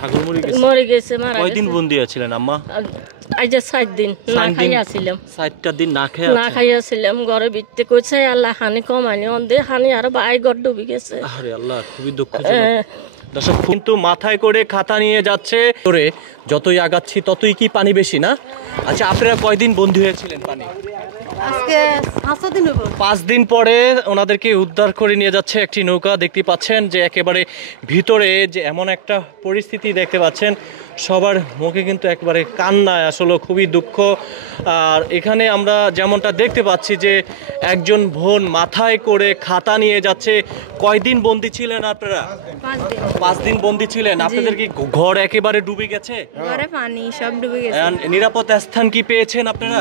ছাগল মরে গেছে মারা গেছে। কয়দিন বন্দি আছিলেন আম্মা? আজ 7 দিন না খাইয়াছিলাম। 7টা দিন না খাইয়াছিলাম। ঘরে ভিত্তি কইছে আল্লাহ হানি কমানি অন্ধে হানি আর বাই ঘর ডুবে গেছে। আরে আল্লাহ, খুবই দুঃখজনক। দর্শক কিন্তু মাথায় করে খাতা নিয়ে যাচ্ছে, করে যতই আগাচ্ছি ততই কি পানি বেশি না? আচ্ছা, আপনারা কয়দিন বন্দী হয়েছিলেন পানি? আজকে 5 দিন হলো। 5 দিন পরে ওনাদেরকে উদ্ধার করে নিয়ে যাচ্ছে একটি নৌকা। দেখতে পাচ্ছেন যে একেবারে ভিতরে যে এমন একটা পরিস্থিতি দেখতে পাচ্ছেন, সবার মুখে কিন্তু একেবারে কান্নায়, আসলে খুবই দুঃখ। আর এখানে আমরা যেমনটা দেখতে পাচ্ছি যে একজন বোন মাথায় করে খাতা নিয়ে যাচ্ছে। কয়দিন বন্দি ছিলেন আপনারা? 5 দিন বন্দি ছিলেন। আপনাদের কি ঘর একেবারে ডুবে গেছে? ঘরে পানি সব ডুবে গেছে। নিরাপদ স্থান কি পেয়েছেন আপনারা?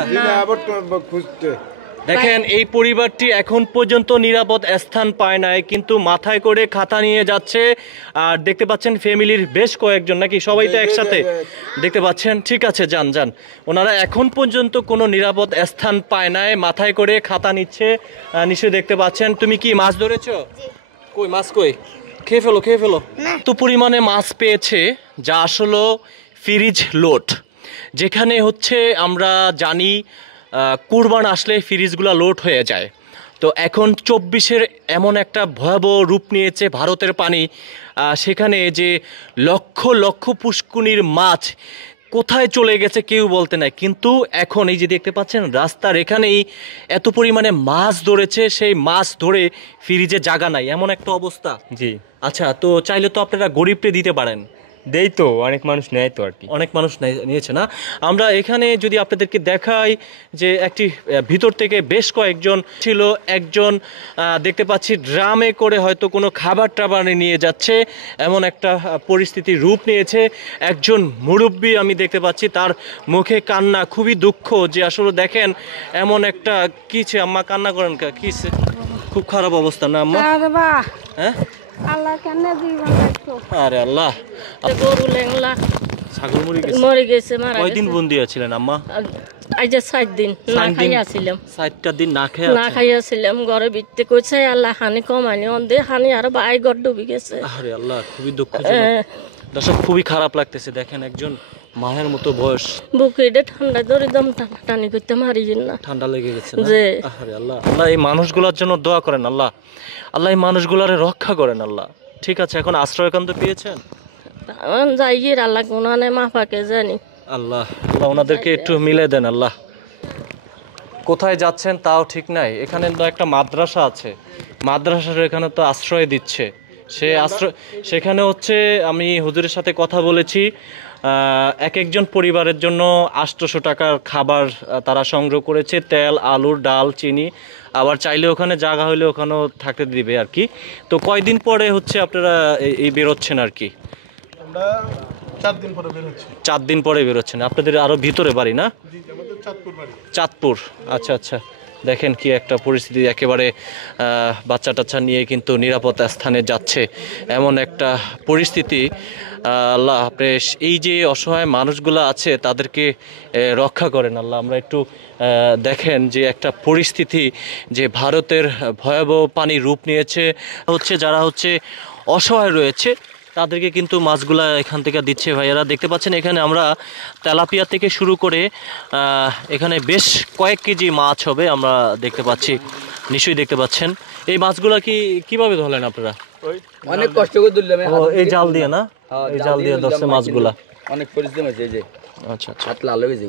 দেখেন, এই পরিবারটি এখন পর্যন্ত নিরাপদ স্থান পায় নাই, কিন্তু মাথায় করে খাতা নিয়ে যাচ্ছে। আর দেখতে পাচ্ছেন ফ্যামিলির বেশ কয়েকজন, নাকি সবাই তো একসাথে দেখতে পাচ্ছেন। ঠিক আছে, যান যান। ওনারা এখন পর্যন্ত কোনো নিরাপদ স্থান পায় নাই, মাথায় করে খাতা নিচ্ছে। নিশ্চয়ই দেখতে পাচ্ছেন। তুমি কি মাছ ধরেছো? কই মাছ, কই? খেয়ে ফেলো, খেয়ে ফেলো। তো পরিমাণে মাছ পেয়েছে, যা আসলে ফ্রিজ লোড। যেখানে হচ্ছে আমরা জানি কুরবান আসলে ফ্রিজগুলো লোড হয়ে যায়। তো এখন 24-এর এমন একটা ভয়াবহ রূপ নিয়েছে ভারতের পানি। সেখানে যে লক্ষ লক্ষ পুষ্কুনির মাছ কোথায় চলে গেছে কেউ বলতে নাই। কিন্তু এখন এই যে দেখতে পাচ্ছেন রাস্তার এখানেই এত পরিমাণে মাছ ধরেছে, সেই মাছ ধরে ফ্রিজে জায়গা নাই, এমন একটা অবস্থা। জি। আচ্ছা, তো চাইলে তো আপনারা গরিবকে দিতে পারেন। দেই তো, অনেক মানুষ নেয় তো আর কি। অনেক মানুষ নিয়েছে না? আমরা এখানে যদি আপনাদেরকে দেখাই যে একটি ভিতর থেকে বেশ কয়েকজন ছিল। একজন দেখতে পাচ্ছি ড্রামে করে হয়তো কোনো খাবার টাবার নিয়ে যাচ্ছে, এমন একটা পরিস্থিতির রূপ নিয়েছে। একজন মুরব্বী আমি দেখতে পাচ্ছি, তার মুখে কান্না, খুবই দুঃখ যে আসলে দেখেন এমন একটা কিছে। আম্মা কান্না করেন কিছে? খুব খারাপ অবস্থা না আম্মা? হ্যাঁ, আল্লাহ কেন জীবন রাখছো? আরে আল্লাহ, গরু লেংলা ছাগল মরে গেছে মারা গেছে। কয়দিন বন্দি আছিলেন আম্মা? আজ 7 দিন না খাইয়াছিলাম। 7টা দিন না খাইয়াছিলাম। ঘরে ভিত্তি কইছে আল্লাহ হানি কমানি অন্ধে হানি আর বাই ঘর ডুবে গেছে। আরে আল্লাহ, খুবই দুঃখজনক। দর্শক, খুবই খারাপ লাগতেছে। দেখেন একজন মায়ের মতো বয়স, বুকে ঠান্ডা ধরে দম টানি করতে মারি না, ঠান্ডা লেগে গেছে। আরে আল্লাহ, আল্লাহ এই মানুষগুলোর জন্য দোয়া করেন। আল্লাহ, আল্লাহ এই মানুষগুলারে রক্ষা করেন। আল্লাহ, ঠিক আছে। এখন আশ্রয় কেন্দ্র পেয়েছেন? যাই গিয়ে আল্লাহ কোনানে মাফাকে জানি। আল্লাহ, আল্লাহ ওনাদেরকে একটু মিলে দেন। আল্লাহ, কোথায় যাচ্ছেন তাও ঠিক নাই। এখানে তো একটা মাদ্রাসা আছে, মাদ্রাসার এখানে তো আশ্রয় দিচ্ছে। সে আশ্রয়, সেখানে হচ্ছে আমি হুজুরের সাথে কথা বলেছি, এক একজন পরিবারের জন্য 800 টাকার খাবার তারা সংগ্রহ করেছে, তেল, আলু, ডাল, চিনি। আবার চাইলে ওখানে জায়গা হলে ওখানেও থাকতে দিবে আর কি। তো কয়দিন পরে হচ্ছে আপনারা এই বেরোচ্ছেন আর কি? 4 দিন পরে বের হচ্ছে। 4 দিন পরে বেরোচ্ছেন। আপনাদের আরো ভিতরে বাড়ি না? চাঁদপুর। আচ্ছা আচ্ছা। দেখেন কি একটা পরিস্থিতি, একেবারে বাচ্চা টাচ্চা নিয়ে কিন্তু নিরাপদ স্থানে যাচ্ছে, এমন একটা পরিস্থিতি। আল্লাহ, আপনি এই যে অসহায় মানুষগুলো আছে তাদেরকে রক্ষা করেন আল্লাহ। আমরা একটু দেখেন যে একটা পরিস্থিতি যে ভারতের ভয়াবহ পানি রূপ নিয়েছে হচ্ছে, যারা হচ্ছে অসহায় রয়েছে তাদেরকে কিন্তু মাছগুলা এখান থেকে দিচ্ছে ভাইয়ারা। দেখতে পাচ্ছেন এখানে আমরা তেলাপিয়া থেকে শুরু করে এখানে বেশ কয়েক কেজি মাছ হবে আমরা দেখতে পাচ্ছি, নিশ্চয়ই দেখতে পাচ্ছেন। এই মাছগুলা কিভাবে ধরলেন আপনারা? অনেক কষ্ট করে ধরলাম। এই জাল দিয়ে না? এই জাল দিয়ে ধরছে মাছগুলা, অনেক পরিশ্রম হয়েছে। এই যে আচ্ছা আচ্ছা, হাত লাল হয়ে গেছে।